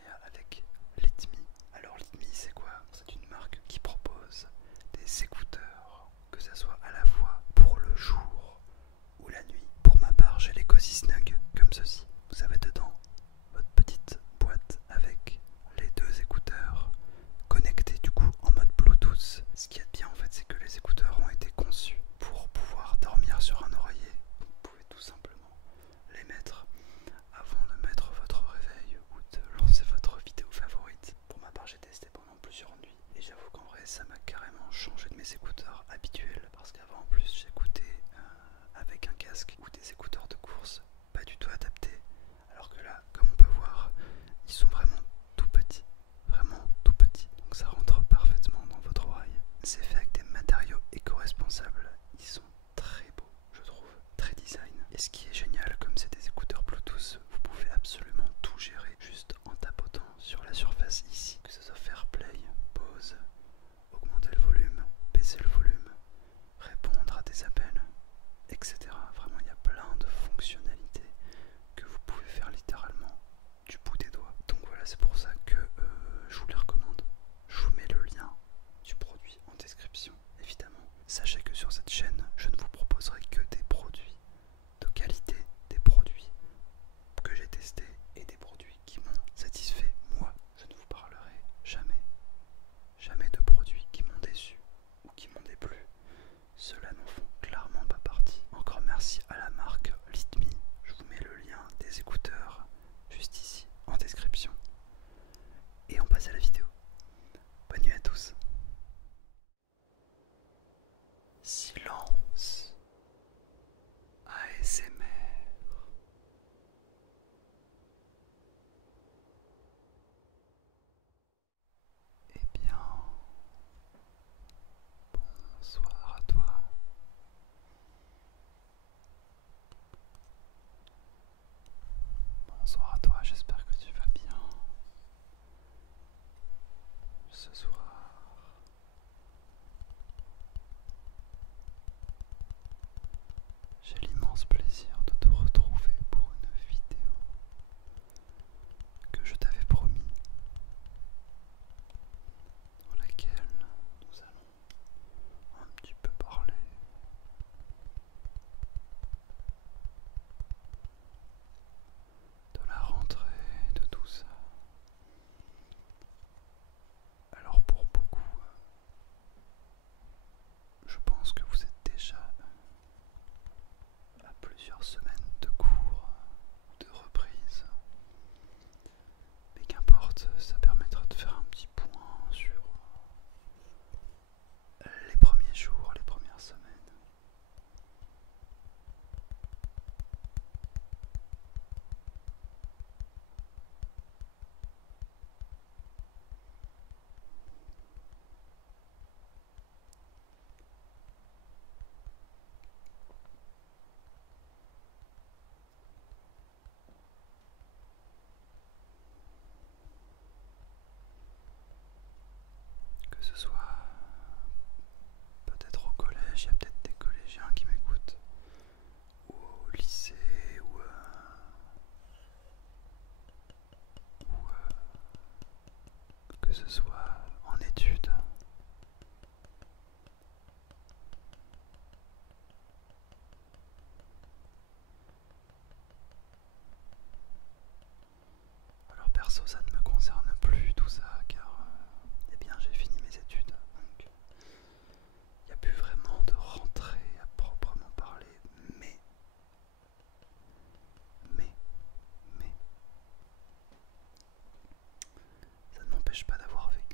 partenariat avec Litmi. Alors Litmi c'est quoi? C'est une marque qui propose des écouteurs, que ce soit à la fois pour le jour ou la nuit. Pour ma part j'ai les Cozy Snug comme ceci. Vous avez dedans votre petite boîte avec les deux écouteurs connectés du coup en mode Bluetooth. Ce qui est bien en fait c'est que les écouteurs ont été conçus pour pouvoir dormir sur un oreiller. Vous pouvez tout simplement les mettre avant de mettre votre réveil ou de lancer votre vidéo favorite. Pour ma part j'ai testé pendant plusieurs nuits et j'avoue qu'en vrai ça m'a carrément changé de mes écouteurs habituels, parce qu'avant en plus j'écoutais avec un casque ou des écouteurs de course pas du tout adaptés, alors que là comme on peut voir ils sont vraiment tout petits, donc ça rentre parfaitement dans votre oreille. C'est fait avec des matériaux éco-responsables, ils sont très beaux je trouve, très design. Et ce qui est génial, comme c'est des écouteurs Bluetooth, vous pouvez absolument tout gérer juste en tapotant sur la surface ici, que ce soit faire play, pause, augmenter le volume, baisser le volume, répondre à des appels, etc. Vraiment il y a plein de fonctionnalités que vous pouvez faire littéralement du bout des doigts. Donc voilà, c'est pour ça que je vous les recommande. Je vous mets le lien du produit en description, évidemment. Sachez que sur cette chaîne, je ne vous proposerai que des produits de qualité, des produits que j'ai testés et des produits qui m'ont satisfait moi. Je ne vous parlerai jamais de produits qui m'ont déçu ou qui m'ont déplu. Ceux-là n'en font clairement pas partie. Encore merci à la marque Litmi. Je vous mets le lien des écouteurs juste ici en description. Et on passe à la vidéo. Bonne nuit à tous. Silence. ASMR. Eh bien, bonsoir à toi. Bonsoir à toi, j'espère que tu vas bien. Ce soir, j'ai l'immense plaisir de te retrouver pour une vidéo que je t'avais promis, dans laquelle nous allons un petit peu parler de la rentrée, de tout ça. Alors pour beaucoup, je pense que vous êtes déjà à plusieurs semaines de cours ou de reprise. Mais qu'importe, ça permettra de faire un petit point sur les premiers jours, les premières semaines. Que ce soit peut-être au collège, il y a peut-être des collégiens qui m'écoutent, ou au lycée, ou que ce soit en études. Alors perso, ça ne me concerne plus tout ça, car eh bien j'ai fini mes études, donc il n'y a plus vraiment de rentrée à proprement parler, mais ça ne m'empêche pas d'avoir vécu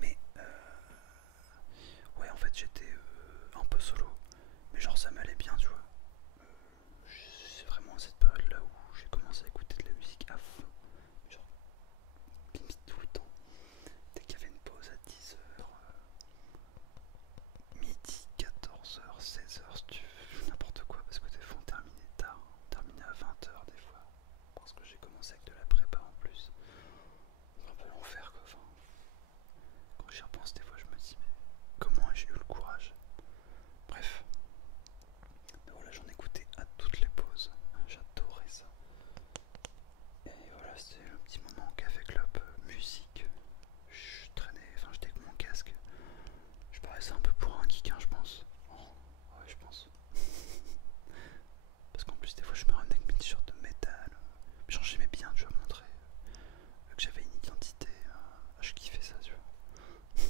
Mais ouais, en fait j'étais un peu solo, mais genre ça m'allait bien, tu vois. C'est vraiment à cette période là où j'ai commencé à écouter de la musique à fond, genre limite tout le temps. Dès qu'il y avait une pause à 10h, midi, 14h, 16h, si tu veux, n'importe quoi, parce que des fois on terminait tard, on terminait à 20h des fois, parce que j'ai commencé avec de la prépa en plus. Un peu l'enfer quoi, enfin, quand j'y repense des fois je me dis mais comment j'ai eu le courage. Bref, mais voilà, j'en écoutais à toutes les pauses, j'adorais ça. Et voilà, c'était le petit moment café club, musique. Je traînais, enfin j'étais avec mon casque. Je paraissais un peu pour un geek, hein, je pense. Oh, ouais, je pense. Parce qu'en plus, des fois, je me ramenais avec mes t-shirts de métal. Genre, j'aimais bien, tu vois, montrer que j'avais une identité. Je kiffais ça, tu vois.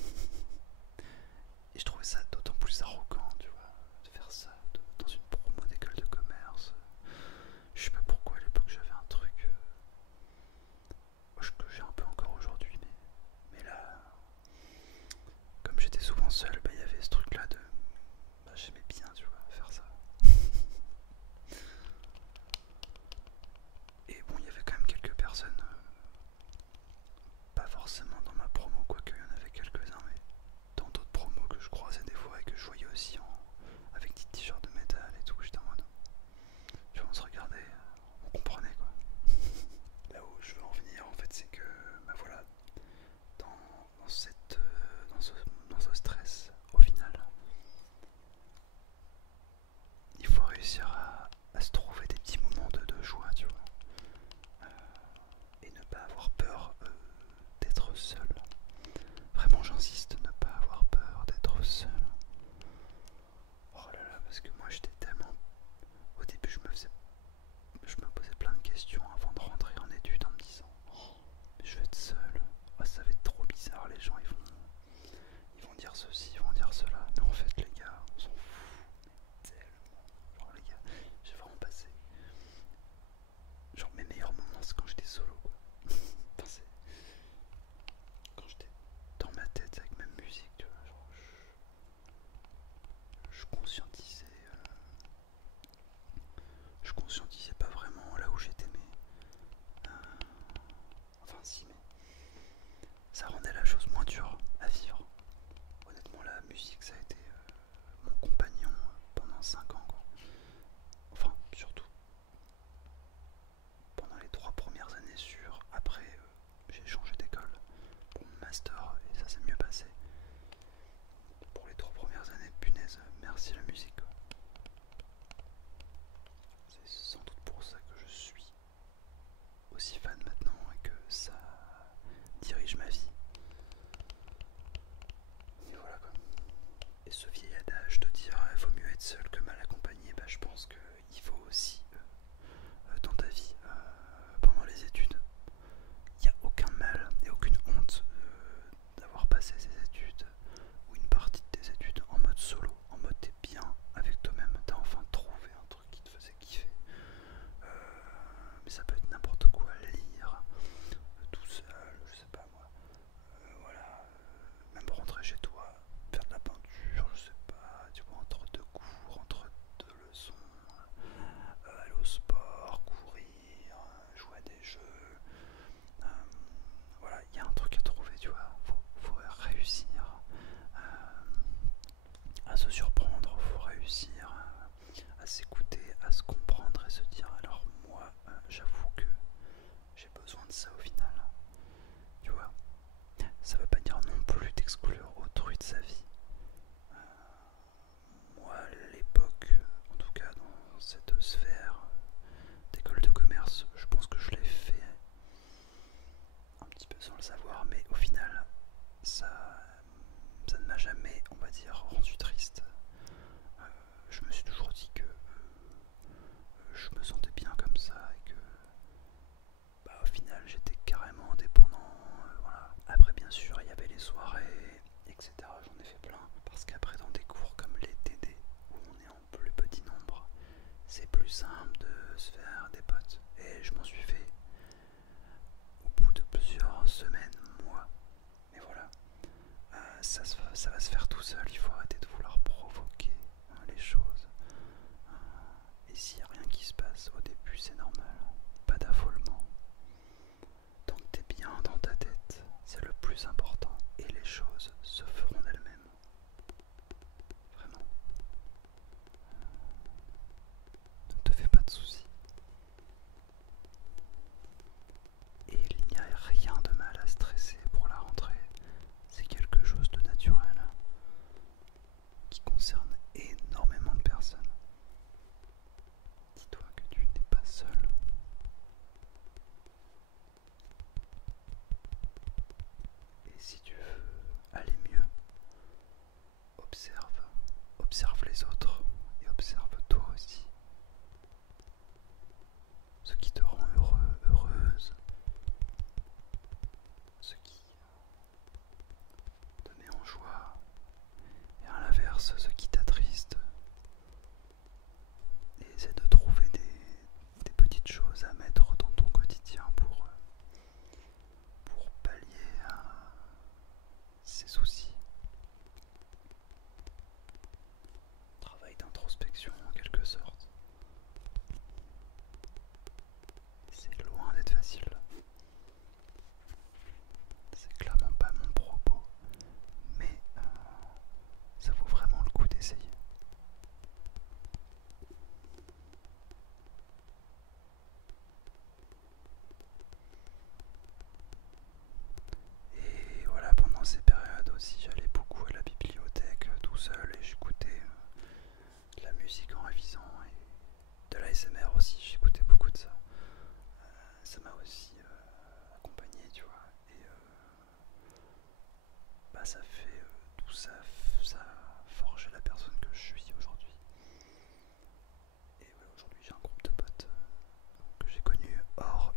ça va se faire tout seul, il faut arrêter de vouloir provoquer les choses. Et s'il n'y a rien qui se passe au début, c'est normal, pas d'affolement. Tant que t'es bien dans ta tête, c'est le plus important et les choses se feront d'elles-mêmes. Vraiment. Ne te fais pas de soucis. Et il n'y a rien de mal à stresser pour la rentrée. C'est quelque chose de naturel qui concerne énormément de personnes. Dis-toi que tu n'es pas seul. Et si tu veux aller mieux, observe les autres et observe toi aussi. Ce qui te rend heureux, heureuse, ce qui te met en joie, et à l'inverse, ce qui t'attriste. Et essaie de trouver des petites choses à mettre dans ton quotidien pour pallier à ces soucis. Travail d'introspection en quelque sorte. C'est loin d'être facile. C'est clairement pas mon propos, mais ça vaut vraiment le coup d'essayer. Et voilà, pendant ces périodes aussi, j'allais beaucoup à la bibliothèque tout seul et j'écoutais de la musique en révisant et de l'ASMR aussi, j'écoutais beaucoup de ça. Ça m'a aussi accompagné, tu vois, et ça fait tout ça, ça a forgé la personne que je suis aujourd'hui. Et voilà, aujourd'hui j'ai un groupe de potes que j'ai connus hors